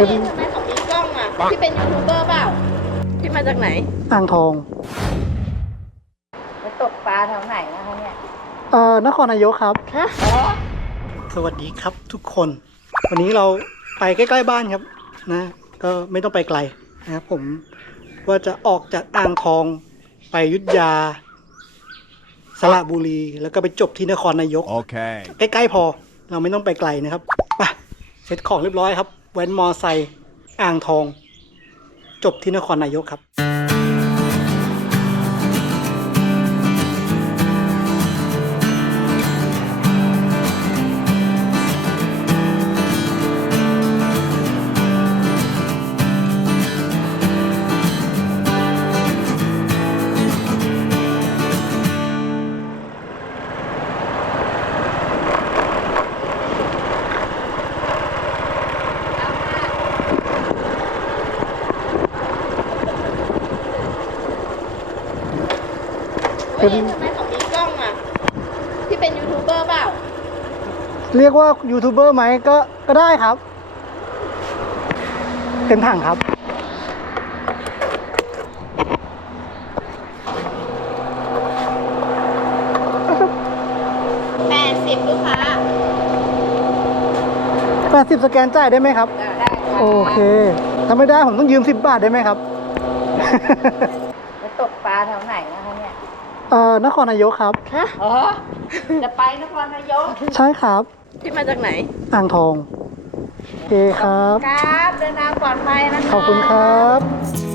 ได้ยินใช่ไหมของมีกล้องอะที่เป็นยูทูบเบอร์เปล่าที่มาจากไหนอ่างทองไปตกปลาแถวไหนนะคะเนี่ยเอ่อนครนายกครับ ฮะอ๋อสวัสดีครับทุกคน วันนี้เราไปใกล้ๆบ้านครับ นะ ก็ไม่ต้องไปไกลนะครับผมว่าจะออกจากอ่างทองไปอยุทธยา สระบุรี แล้วก็ไปจบที่นครนายก Okay. ใกล้ๆพอ เราไม่ต้องไปไกลนะครับไปเซ็ตของเรียบร้อยครับ แว้นมอไซค์อ่างทอง จบที่นครนายกครับ ได้ยินใช่ไหมของมีกล้องอะที่เป็นยูทูบเบอร์เปล่าเรียกว่ายูทูบเบอร์ไหมก็ก็ได้ครับเป็นถังครับ แปดสิบลูกค้า80 สแกนจ่ายได้ไหมครับ ได้โอเคถ้าไม่ได้ผมต้องยืม 10 บาทได้ไหมครับไปตกปลาแถวไหนนะคะ เนี่ยเอ่อนครนายกครับฮะอ๋อจะไปนครนายกใช่ครับที่มาจากไหน อ่างทองโอเคครับ ครับ เดินทางปลอดภัยนะคะ ขอบคุณครับ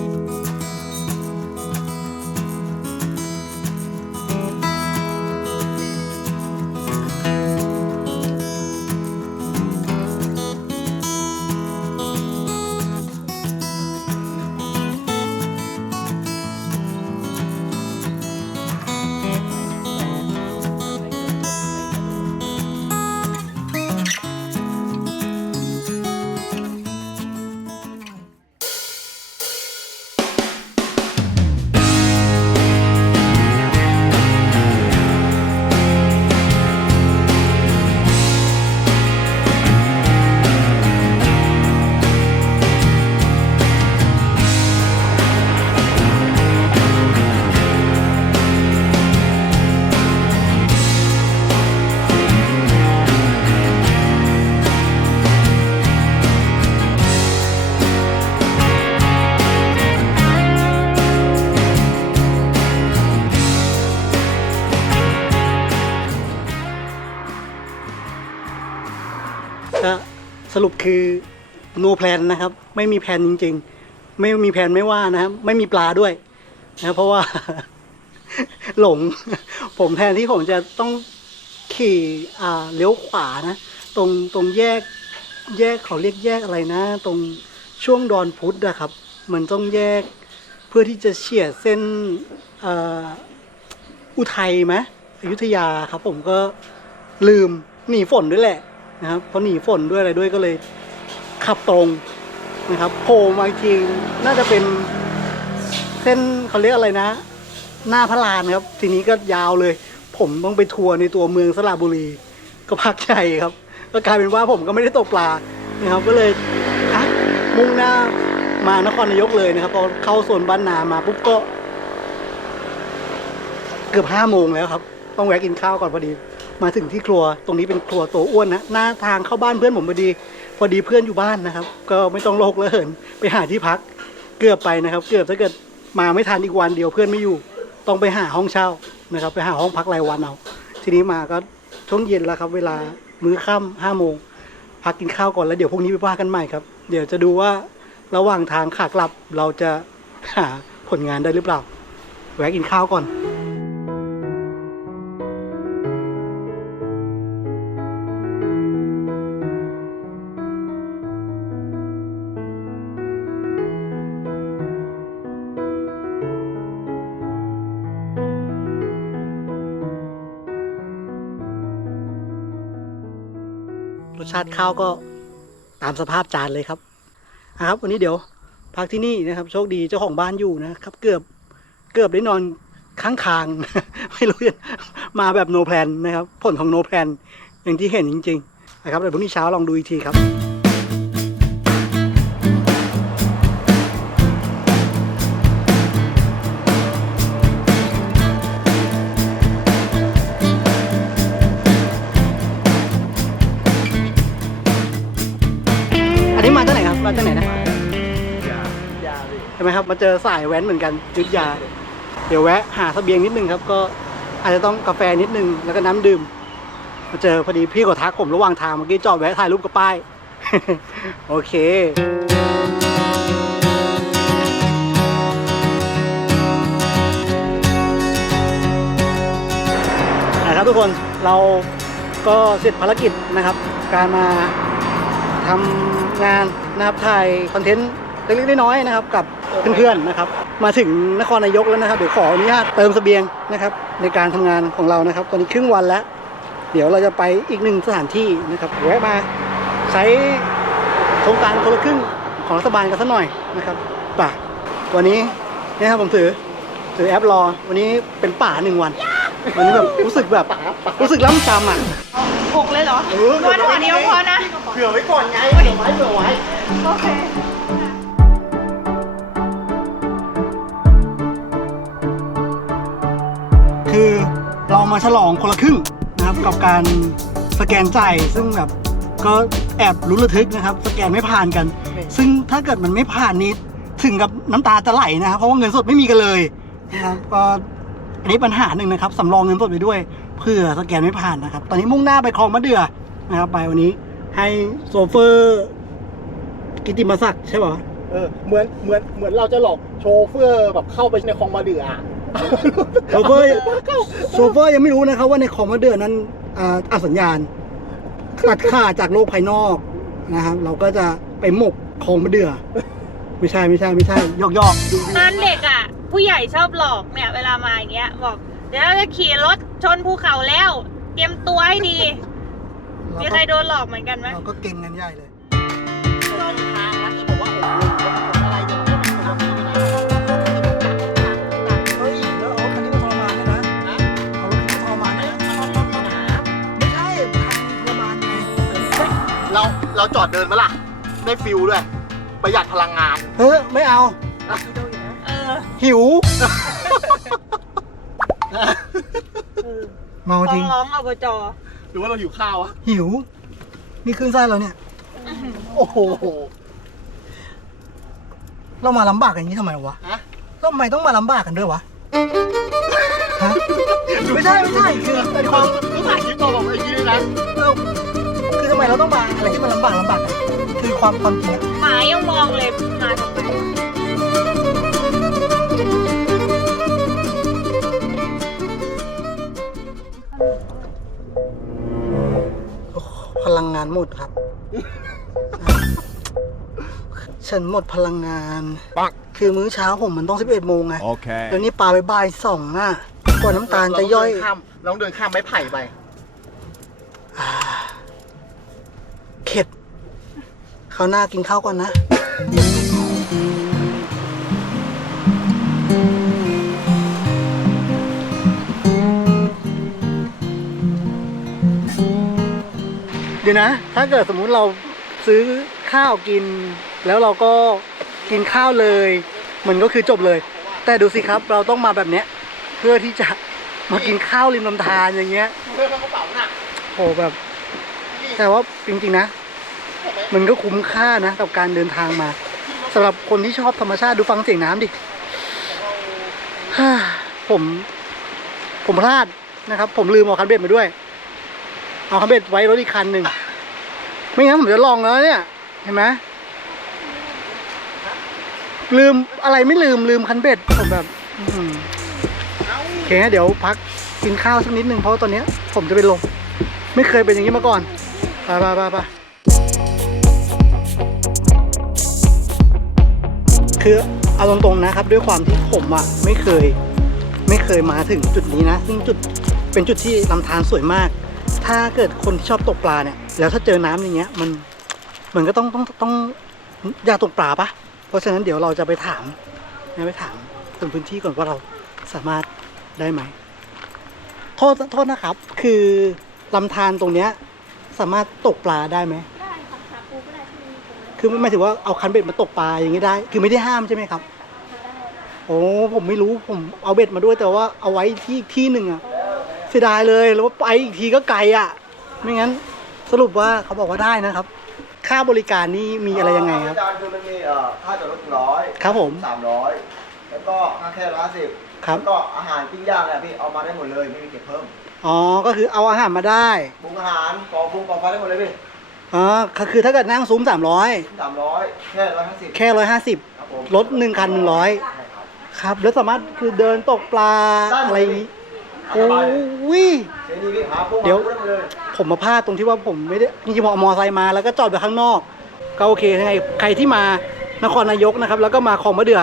สรุปคือ no plan นะครับ ไม่มีแผนจริง ๆ ไม่มีแผนไม่ว่านะครับ ไม่มีปลาด้วยนะเพราะว่า หลง ผมแทนที่ผมจะต้องขี่อ่าเลี้ยวขวานะ ตรงตรงแยกแยกเขาเรียกแยกอะไรนะ ตรงช่วงดอนพุธนะครับ มันต้องแยกเพื่อที่จะเฉียดเส้นออุทัยไหมอยุธยาครับ ผมก็ลืมหนีฝนด้วยแหละ นะครับเพราะหนีฝนด้วยอะไรด้วยก็เลยขับตรงนะครับโผล่มาอีกทีน่าจะเป็นเส้นเขาเรียกอะไรนะ หน้าพระลานครับ ทีนี้ก็ยาวเลย ผมต้องไปทัวร์ในตัวเมืองสระบุรี ก็พักใจครับ ก็กลายเป็นว่าผมก็ไม่ได้ตกปลานะครับ ก็เลยมุ่งหน้ามานครนายกเลยนะครับพอเข้าโซนบ้านนามาปุ๊บก็ เกือบห้าโมงแล้วครับ ต้องแวะกินข้าวก่อนพอดี มาถึงที่ครัวตรงนี้เป็นครัวโตอ้วนนะหน้าทางเข้าบ้านเพื่อนผมพอดี พอดีเพื่อนอยู่บ้านนะครับ ก็ไม่ต้องโลกแล้วเหินไปหาที่พัก เกือบไปนะครับ เกือบถ้าเกิดมาไม่ทันอีกวันเดียวเพื่อนไม่อยู่ ต้องไปหาห้องเช่านะครับ ไปหาห้องพักรายวันเอาทีนี้มาก็ช่วงเย็นแล้วครับ เวลามื้อค่ำห้าโมงพักกินข้าวก่อนแล้วเดี๋ยวพรุ่งนี้ไปว่ากันใหม่ครับ เดี๋ยวจะดูว่าระหว่างทางขากลับเราจะหาผลงานได้หรือเปล่าแวะกินข้าวก่อนาติข้าวก็ตามสภาพจานเลยครับนะครับ วันนี้เดี๋ยวพักที่นี่นะครับโชคดีเจ้าของบ้านอยู่นะครับ เกือบเกือบได้นอนข้างคาง ไม่รู้จะมาแบบโนแพลนนะครับ ผลของโนแพลนอย่างที่เห็นจริง ๆ นะครับเดี๋ยวพรุ่งนี้เช้าลองดูอีกทีครับ ไหมครับ มาเจอสายแว้นเหมือนกันยุทธยา เดี๋ยวแวะหาเสบียงนิดนึงครับ ก็อาจจะต้องกาแฟนิดนึง แล้วก็น้ำดื่ม มาเจอพอดีพี่ก็ทักผมระหว่างทางเมื่อกี้จอดแวะถ่ายรูปกับป้าย โอเคนะครับทุกคนเราก็เสร็จภารกิจนะครับ การมาทำงานนะครับถ่ายคอนเทนต์ เล็กๆน้อยๆนะครับกับเพื่อนๆนะครับ มาถึงนครนายกแล้วนะครับเดี๋ยวขออนุญาตเติมเสบียงนะครับ ในการทำงานของเรานะครับ ตอนนี้ครึ่งวันแล้ว เดี๋ยวเราจะไปอีกหนึ่งสถานที่นะครับแวะมาใช้โครงการคนละครึ่งของรัฐบาลกันสักหน่อยนะครับป่ะวันนี้เนี่ยครับผมถือถือแอปรอ วันนี้เป็นป่าหนึ่งวันวันนี้แบบรู้สึกแบบรู้สึกล้ำจำอะหกเลยเหรอเออนวดหัวเดียวพอนะเผื่อไว้ก่อนไงเผื่อไว้เผื่อไว้โอเค มาฉลองคนละครึ่งนะครับกับการสแกนจ่ายซึ่งแบบก็แอบลุ้นระทึกนะครับ สแกนไม่ผ่านกัน ซึ่งถ้าเกิดมันไม่ผ่านนี้ถึงกับน้ำตาจะไหลนะครับเพราะว่าเงินสดไม่มีกันเลยนะครับก็อันนี้ปัญหาหนึ่งนะครับสำรองเงินสดไปด้วยเพื่อสแกนไม่ผ่านนะครับ ตอนนี้มุ่งหน้าไปคลองมะเดื่อนะครับ ไปวันนี้ให้โซเฟอร์กิติมศักดิ์ใช่ป่ะ เออเหมือนเหมือนเหมือนเราจะหลอกโชเฟอร์แบบเข้าไปในคลองมาเดืออะ โชเฟอร์โชเฟอร์ยังไม่รู้นะครับว่าในคลองมะเดื่อนั้นอ่าอัดสัญญาณตัดขาดจากโลกภายนอกนะครับเราก็จะไปหมกคลองมะเดื่อไม่ใช่ไม่ใช่ไม่ใช่ยอกยอกตอนเด็กอะ ผู้ใหญ่ชอบหลอกเนี่ยเวลามาอย่างเงี้ยบอกเดี๋ยวเราจะขี่รถชนภูเขาแล้ว เตรียมตัวให้ดีเรามีก็ใครโดนหลอกเหมือนกันไหมเราก็เก่งกันใหญ่เลย ทางนะที่บอกว่า เราเราจอดเดินมาล่ะ ได้ฟิลด้วย ประหยัดพลังงาน เฮ้ยไม่เอา เออหิว เมาฟ้อจริงง ร้องอบจหรือว่าเราหิวข้าวอะหิว นี่ขึ้นไส้แล้วเนี่ย โอ้โหเรามาลำบากกันอย่างนี้ทำไมวะฮะทำไมต้องมาลำบากกันด้วยวะฮะไม่ใช่ไม่ใช่คือเป็นความต้องถ่ายคลิปต่อบอกไอ้นี่ด้วยนะ เออ คือทำไมเราต้องมาอะไรที่มันลำบากลำบากกันคือความความจริงอะหมายังมองเลยมาทำไมพลังงานหมดครับ ฉันหมดพลังงาน ปัก คือมื้อเช้าผมมันต้อง 11โมงไง Okay. เดี๋ยวนี้ปลาไปบ่ายสองอะกว่าน้ำตาลจะย่อย เราต้องเดินข้ามเราต้องเดินข้ามไม้ไผ่ไป เข็ดเขาวหน้ากินข้าวก่อนนะเดี๋ยวนะ ถ้าเกิดสมมุติเราซื้อข้าวกิน แล้วเราก็กินข้าวเลย มันก็คือจบเลย แต่ดูสิครับเราต้องมาแบบเนี้ย เพื่อที่จะมากินข้าวริมลำธารอย่างเงี้ยเพื่อกระเป๋าหนักโหแบบ แต่ว่าจริงๆนะ มันก็คุ้มค่านะกับการเดินทางมาสำหรับคนที่ชอบธรรมชาติดูฟังเสียงน้ำดิฮ่าผมผมพลาดนะครับ ผมลืมเอาคันเบ็ดมาด้วย เอาคันเบ็ดไว้รถอีกคันหนึ่งไม่งั้นผมจะลองแล้วเนี่ย เห็นไหมลืมอะไรไม่ลืมลืมคันเบ็ดผมแบบโอเคเดี๋ยวพักกินข้าวสักนิดนึงเพราะตอนนี้ผมจะเป็นลมไม่เคยเป็นอย่างนี้มาก่อนไปไปไปไป คือเอาตรงๆนะครับ ด้วยความที่ผมอะไม่เคย ไม่เคยมาถึงจุดนี้นะ ซึ่งจุดเป็นจุดที่ลำธารสวยมาก ถ้าเกิดคนที่ชอบตกปลาเนี่ย แล้วถ้าเจอน้ำอย่างเงี้ย มันเหมือนก็ต้องต้องต้องอยากตกปลาปะเพราะฉะนั้นเดี๋ยวเราจะไปถามนะไปถามคนพื้นที่ก่อนว่าเราสามารถได้ไหมโทษโทษนะครับ คือลำธารตรงเนี้ยสามารถตกปลาได้ไหม ได้ค่ะหาปูก็ได้ที่มีปู คือหมายถึงว่าเอาคันเบ็ดมาตกปลาอย่างนี้ได้ คือไม่ได้ห้ามใช่ไหมครับ โอ้ผมไม่รู้ผมเอาเบ็ดมาด้วยแต่ว่าเอาไว้ที่อีกที่หนึ่งอะเสียดายเลยแล้วไปอีกทีก็ไกลอะไม่งั้นสรุปว่าเขาบอกว่าได้นะครับ ค่าบริการนี่มีอะไรยังไงครับาจารย์คือมันมีเอ่อค่าจอดรถร้อยครับผม สามร้อยแล้วก็ค่าแค่ร้อยสิบครับ แล้วก็อาหารปิ้งย่างเนี่ยพี่เอามาได้หมดเลยไม่มีเก็บเพิ่มอ๋อก็คือเอาอาหารมาได้ ปรุงอาหารกองปรุงกองไฟได้หมดเลยพี่ อ๋อก็คือถ้าเกิดนั่งซุ้มสามร้อยสามร้อยแค่ร้อยห้าสิบแค่ร้อยห้าสิบครับผมรถหนึ่งคันหนึ่งร้อยใช่ครับครับ แล้วสามารถคือเดินตกปลาได้หมดอะไรอย่างนี้สบายโอ้ยเดี๋ยวนี้พี่หาพวกเดี๋ยวหาพกได้หมดเลยผมมาพลาดตรงที่ว่าผมไม่ได้จริงๆผมเอามอไซค์มาแล้วก็จอดไปข้างนอก ก็โอเคยังไงใครที่มานครนายกนะครับ แล้วก็มาคลองมะเดื่อ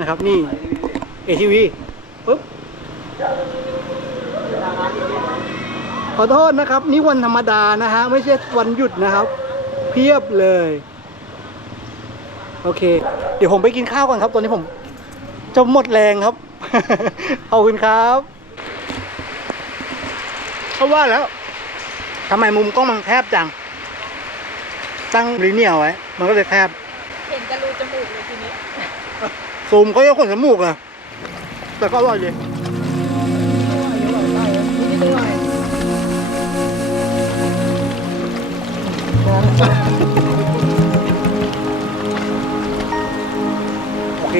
นะครับ นี่เอทีวีปุ๊บ ขอโทษนะครับ นี่วันธรรมดานะฮะ ไม่ใช่วันหยุดนะครับ เพียบเลย โอเค เดี๋ยวผมไปกินข้าวก่อนครับ ตอนนี้ผมจะหมดแรงครับ ขอบคุณครับเขาว่าแล้วทำไมมุมกล้องมันแคบจัง ตั้งลิเนียไว้ มันก็เลยแคบ เห็นจะรูจมูกเลยทีนี้ ซูมก็ยังขนจมูกอะแต่ก็อร่อยดี โอเค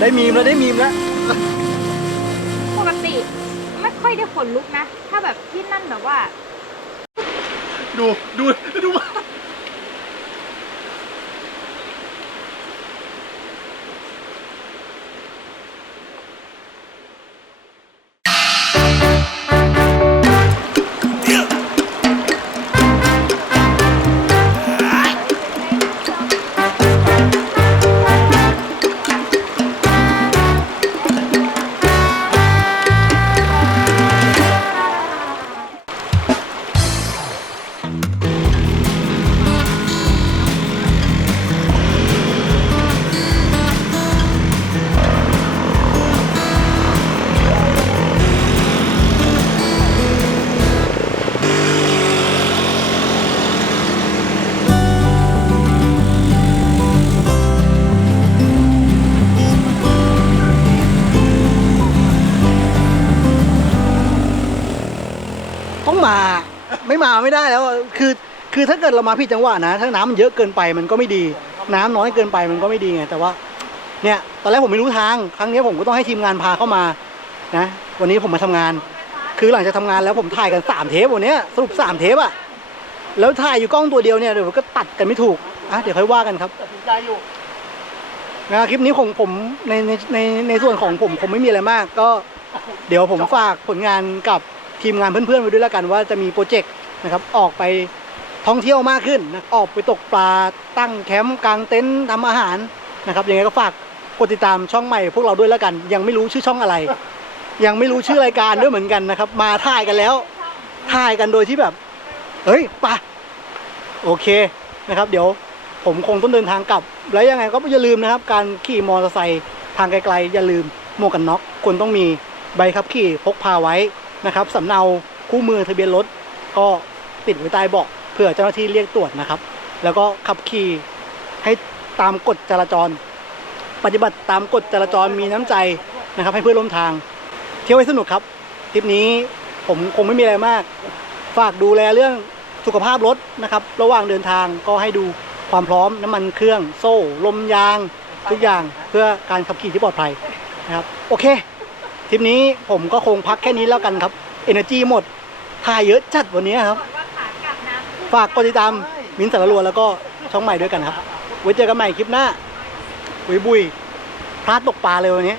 ได้มีมแล้วได้มีมแล้ว ปกติไม่ค่อยได้ขนลุกนะ ถ้าแบบที่นั่นแบบว่า ดู ดู ดู มา ไม่มาไม่ได้แล้ว คือคือถ้าเกิดเรามาผิดจังหวะนะ ถ้าน้ำมันเยอะเกินไปมันก็ไม่ดี น้ำน้อยเกินไปมันก็ไม่ดีไง แต่ว่า เนี่ย ตอนแรกผมไม่รู้ทาง ครั้งนี้ผมก็ต้องให้ทีมงานพาเข้ามา นะ วันนี้ผมมาทำงาน คือหลังจากทำงานแล้วผมถ่ายกันสามเทปวันเนี้ยสรุปสามเทปอะแล้วถ่ายอยู่กล้องตัวเดียวเนี่ยเดี๋ยวก็ตัดกันไม่ถูก อะ เดี๋ยวค่อยว่ากันครับ ตัดสินใจอยู่นะคลิปนี้ของผมในในในในส่วนของผมผมไม่มีอะไรมาก ก็เดี๋ยวผมฝากผลงานกับ ทีมงานเพื่อนๆไว้ด้วยแล้วกันว่าจะมีโปรเจกต์นะครับออกไปท่องเที่ยวมากขึ้นนะออกไปตกปลาตั้งแคมป์กางเต็นท์ทำอาหารนะครับยังไงก็ฝากกดติดตามช่องใหม่พวกเราด้วยแล้วกัน ยังไม่รู้ชื่อช่องอะไร ยังไม่รู้ชื่อรายการด้วยเหมือนกันนะครับ มาถ่ายกันแล้วถ่ายกันโดยที่แบบเฮ้ยปะโอเคนะครับ เดี๋ยวผมคงต้องเดินทางกลับ แล้วยังไงก็อย่าลืมนะครับ การขี่มอเตอร์ไซค์ทางไกลๆอย่าลืมหมวกกันน็อกควรต้องมีใบขับขี่พกพาไว้ นะครับสำเนาคู่มือทะเบียนรถก็ติดไว้ใต้เบาะเผื่อเจ้าหน้าที่เรียกตรวจนะครับ แล้วก็ขับขี่ให้ตามกฎจราจร ปฏิบัติตามกฎจราจรมีน้ำใจนะครับ ให้เพื่อนร่วมทาง เที่ยวให้สนุกครับทริปนี้ผมคงไม่มีอะไรมาก ฝากดูแลเรื่องสุขภาพรถนะครับ ระหว่างเดินทางก็ให้ดูความพร้อมน้ำมันเครื่อง โซ่ ลมยาง ทุกอย่างเพื่อการขับขี่ที่ปลอดภัยนะครับ โอเค คลิปนี้ผมก็คงพักแค่นี้แล้วกันครับ Energy หมดถ่ายเยอะจัดวันนี้ครับ ฝากกดติดตามมิ้นสารลัวแล้วก็ช่องใหม่ด้วยกันครับ ไว้เจอกันใหม่คลิปหน้าบุยบุยพลาดตกปลาเลยวันนี้